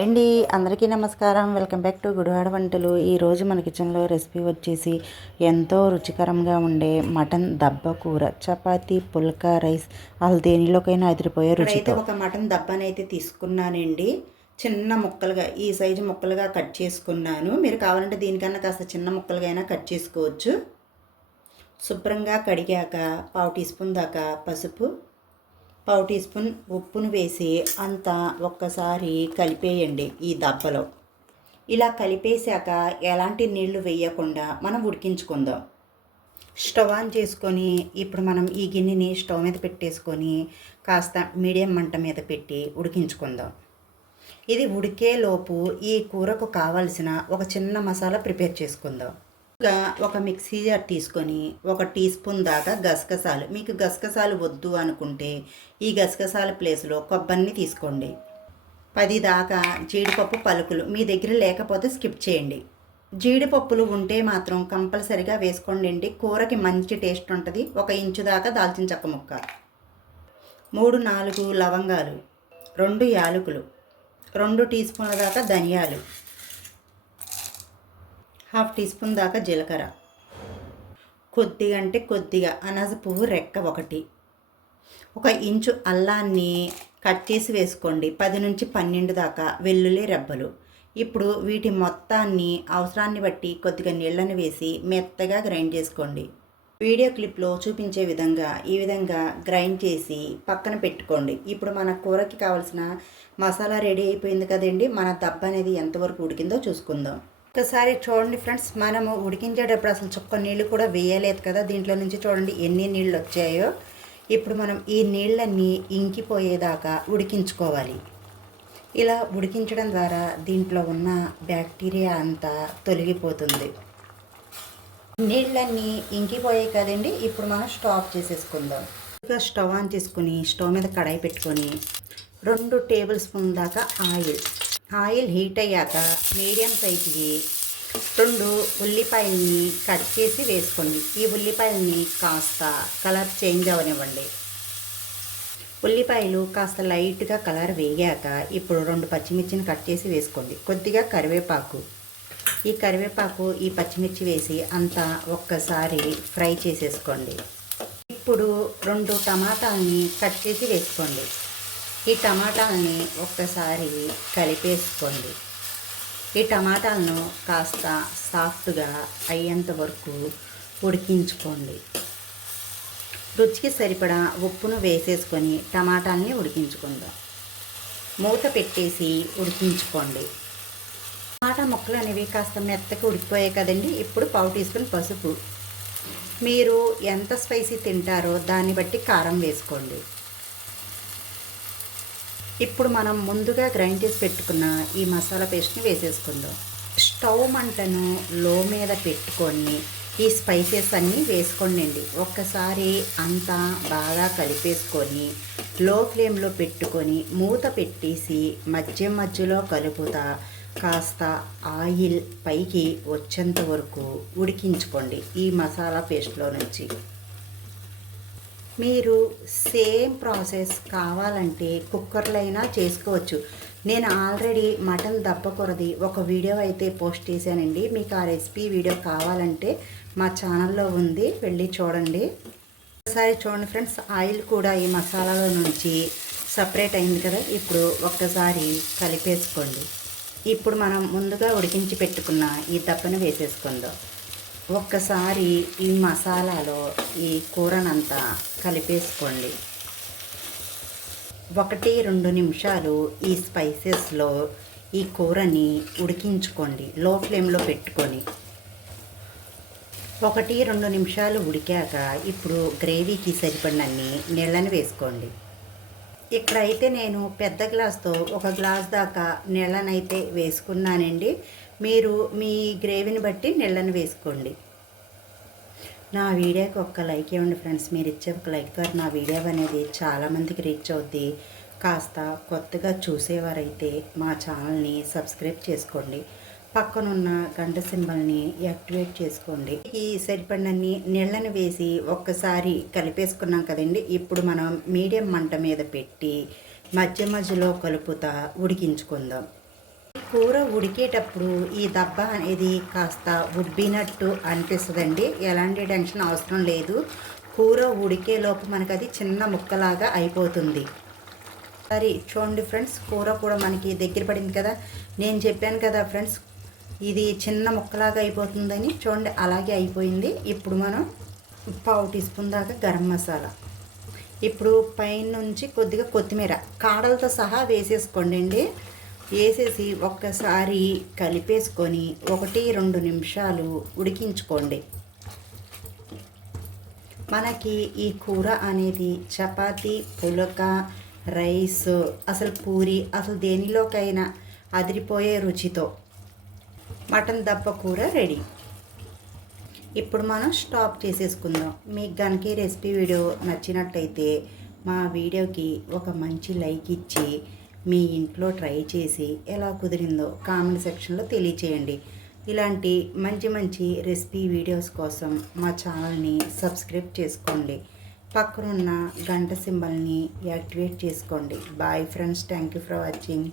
అండి అందరికీ నమస్కారం. వెల్కమ్ బ్యాక్ టు గుడివాడ వంటలు. ఈరోజు మన కిచెన్లో రెసిపీ వచ్చేసి ఎంతో రుచికరంగా ఉండే మటన్ దబ్బ కూర, చపాతీ, పుల్కా రైస్, అసలు దేనిలోకైనా అదిరిపోయే రుచి. అయితే ఒక మటన్ దబ్బని అయితే తీసుకున్నానండి. చిన్న ముక్కలుగా ఈ సైజు ముక్కలుగా కట్ చేసుకున్నాను. మీరు కావాలంటే దీనికన్నా కాస్త చిన్న ముక్కలుగా అయినా కట్ చేసుకోవచ్చు. శుభ్రంగా కడిగాక 1/2 టీ స్పూన్ దాకా పసుపు, 1/2 టీ స్పూన్ ఉప్పును వేసి అంతా ఒక్కసారి కలిపేయండి ఈ దబ్బలో. ఇలా కలిపేశాక ఎలాంటి నీళ్లు వేయకుండా మనం ఉడికించుకుందాం. స్టవ్ ఆన్ చేసుకొని ఇప్పుడు మనం ఈ గిన్నెని స్టవ్ మీద పెట్టేసుకొని కాస్త మీడియం మంట మీద పెట్టి ఉడికించుకుందాం. ఇది ఉడికేలోపు ఈ కూరకు కావలసిన ఒక చిన్న మసాలా ప్రిపేర్ చేసుకుందాం. ఒక మిక్సీ జార్ తీసుకొని 1 టీ స్పూన్ దాకా గసగసాలు, మీకు గసగసాలు వద్దు అనుకుంటే ఈ గసగసాల ప్లేస్లో కొబ్బరిని తీసుకోండి. 10 దాకా జీడిపప్పు పలుకులు, మీ దగ్గర లేకపోతే స్కిప్ చేయండి. జీడిపప్పులు ఉంటే మాత్రం కంపల్సరిగా వేసుకోండి, కూరకి మంచి టేస్ట్ ఉంటుంది. 1 ఇంచు దాకా దాల్చిన చెక్క ముక్క, 3-4 లవంగాలు, 2 యాలకులు, 2 టీ స్పూన్ల దాకా ధనియాలు, 1/2 టీ స్పూన్ దాకా జీలకర్ర, కొద్దిగా అంటే కొద్దిగా అనాస పువ్వు రెక్క 1, 1 ఇంచు అల్లాన్ని కట్ చేసి వేసుకోండి. 10-12 దాకా వెల్లుల్లి రెబ్బలు. ఇప్పుడు వీటి మొత్తాన్ని అవసరాన్ని బట్టి కొద్దిగా నీళ్ళని వేసి మెత్తగా గ్రైండ్ చేసుకోండి. వీడియో క్లిప్లో చూపించే విధంగా ఈ విధంగా గ్రైండ్ చేసి పక్కన పెట్టుకోండి. ఇప్పుడు మన కూరకి కావాల్సిన మసాలా రెడీ అయిపోయింది కదండి. మన దబ్బ అనేది ఎంతవరకు ఉడికిందో చూసుకుందాం. ఒకసారి చూడండి ఫ్రెండ్స్, మనము ఉడికించేటప్పుడు అసలు చుక్క నీళ్ళు కూడా వేయలేదు కదా. దీంట్లో నుంచి చూడండి ఎన్ని నీళ్ళు వచ్చాయో. ఇప్పుడు మనం ఈ నీళ్ళన్నీ ఇంకిపోయేదాకా ఉడికించుకోవాలి. ఇలా ఉడికించడం ద్వారా దీంట్లో ఉన్న బ్యాక్టీరియా అంతా తొలగిపోతుంది. నీళ్ళన్నీ ఇంకిపోయాయి కదండి. ఇప్పుడు మనం స్టవ్ ఆఫ్ చేసేసుకుందాం. స్టవ్ ఆన్ చేసుకుని స్టవ్ మీద కడాయి పెట్టుకొని 2 టేబుల్ స్పూన్ దాకా ఆయిల్ హీట్ అయ్యాక మీడియం సైజుకి 2 ఉల్లిపాయల్ని కట్ చేసి వేసుకోండి. ఈ ఉల్లిపాయల్ని కాస్త కలర్ చేంజ్ అవనివ్వండి. ఉల్లిపాయలు కాస్త లైట్గా కలర్ వేగాక ఇప్పుడు 2 పచ్చిమిర్చిని కట్ చేసి వేసుకోండి. కొద్దిగా కరివేపాకు, ఈ పచ్చిమిర్చి వేసి అంతా ఒక్కసారి ఫ్రై చేసేసుకోండి. ఇప్పుడు 2 టమాటాలని కట్ చేసి వేసుకోండి. ఈ టమాటాలని ఒక్కసారి కలిపేసుకోండి. ఈ టమాటాలను కాస్త సాఫ్ట్గా అయ్యేంత వరకు ఉడికించుకోండి. రుచికి సరిపడా ఉప్పును వేసేసుకొని టమాటాలని ఉడికించుకుందాం. మూత పెట్టేసి ఉడికించుకోండి. టమాటా ముక్కలు అనేవి కాస్త మెత్తగా ఉడికిపోయాయి కదండి. ఇప్పుడు 1/2 టీ స్పూన్ పసుపు, మీరు ఎంత స్పైసీ తింటారో దాన్ని బట్టి కారం వేసుకోండి. ఇప్పుడు మనం ముందుగా గ్రైండ్ చేసి పెట్టుకున్న ఈ మసాలా పేస్ట్ని వేసేసుకుందాం. స్టవ్ మంటను లో మీద పెట్టుకొని ఈ స్పైసెస్ అన్నీ వేసుకోండి. ఒక్కసారి అంతా బాగా కలిపేసుకొని లో ఫ్లేమ్లో పెట్టుకొని మూత పెట్టేసి మధ్యలో కలుపుతా కాస్త ఆయిల్ పైకి వచ్చేంత వరకు ఉడికించుకోండి ఈ మసాలా పేస్ట్లో నుంచి. మీరు సేమ్ ప్రాసెస్ కావాలంటే కుక్కర్లో అయినా చేసుకోవచ్చు. నేను ఆల్రెడీ మటన్ దబ్బ కూరది ఒక వీడియో అయితే పోస్ట్ చేశానండి. మీకు ఆ రెసిపీ వీడియో కావాలంటే మా ఛానల్లో ఉంది, వెళ్ళి చూడండి. ఒకసారి చూడండి ఫ్రెండ్స్, ఆయిల్ కూడా ఈ మసాలాలో నుంచి సపరేట్ అయింది కదా. ఇప్పుడు ఒక్కసారి కలిపేసుకోండి. ఇప్పుడు మనం ముందుగా ఉడికించి పెట్టుకున్న ఈ దబ్బను వేసేసుకుందాం. ఒక్కసారి ఈ మసాలాలో ఈ కూరనంతా కలిపేసుకోండి. 1-2 నిమిషాలు ఈ స్పైసెస్లో ఈ కూరని ఉడికించుకోండి లో ఫ్లేమ్లో పెట్టుకొని. 1-2 నిమిషాలు ఉడికాక ఇప్పుడు గ్రేవీకి సరిపడినన్ని నీళ్ళని వేసుకోండి. ఇక్కడైతే నేను పెద్ద గ్లాస్తో 1 గ్లాస్ దాకా నీళ్ళనైతే వేసుకున్నానండి. మీరు మీ గ్రేవీని బట్టి నీళ్ళని వేసుకోండి. నా వీడియోకి ఒక్క లైక్ ఇవ్వండి ఫ్రెండ్స్. మీరు ఇచ్చే ఒక లైక్ ద్వారా నా వీడియో అనేది చాలామందికి రీచ్ అవుద్ది. కాస్త కొత్తగా చూసేవారైతే మా ఛానల్ని సబ్స్క్రైబ్ చేసుకోండి. పక్కనున్న గంట సింబల్ని యాక్టివేట్ చేసుకోండి. ఈ సరిపడినన్ని నీళ్ళని వేసి ఒక్కసారి కలిపేసుకున్నాం కదండి. ఇప్పుడు మనం మీడియం మంట మీద పెట్టి మధ్యలో కలుపుతా ఉడికించుకుందాం. కూర ఉడికేటప్పుడు ఈ దబ్బ అనేది కాస్త ఉబ్బినట్టు అనిపిస్తుందండి. ఎలాంటి టెన్షన్ అవసరం లేదు. కూర ఉడికేలోపు మనకు అది చిన్న ముక్కలాగా అయిపోతుంది. సరే చూడండి ఫ్రెండ్స్, కూర కూడా మనకి దగ్గర పడింది కదా. నేను చెప్పాను కదా ఫ్రెండ్స్, ఇది చిన్న ముక్కలాగా అయిపోతుందని. చూడండి అలాగే అయిపోయింది. ఇప్పుడు మనం పావు టీ స్పూన్ దాకా గరం మసాలా, ఇప్పుడు పైన నుంచి కొద్దిగా కొత్తిమీర కాడలతో సహా వేసేసుకోండి అండి. వేసేసి ఒక్కసారి కలిపేసుకొని 1-2 నిమిషాలు ఉడికించుకోండి. మనకి ఈ కూర అనేది చపాతీ, పులక, రైస్, అసలు పూరి, అసలు దేనిలోకైనా అదిరిపోయే రుచితో మటన్ దప్ప కూర రెడీ. ఇప్పుడు మనం స్టాప్ చేసేసుకుందాం. మీకు కనుక ఈ రెసిపీ వీడియో నచ్చినట్టయితే మా వీడియోకి ఒక మంచి లైక్ ఇచ్చి మీ ఇంట్లో ట్రై చేసి ఎలా కుదిరిందో కామెంట్ సెక్షన్లో తెలియచేయండి. ఇలాంటి మంచి మంచి రెసిపీ వీడియోస్ కోసం మా ఛానల్ని సబ్స్క్రైబ్ చేసుకోండి. పక్కనున్న గంట సింబల్ని యాక్టివేట్ చేసుకోండి. Bye friends, thank you for watching.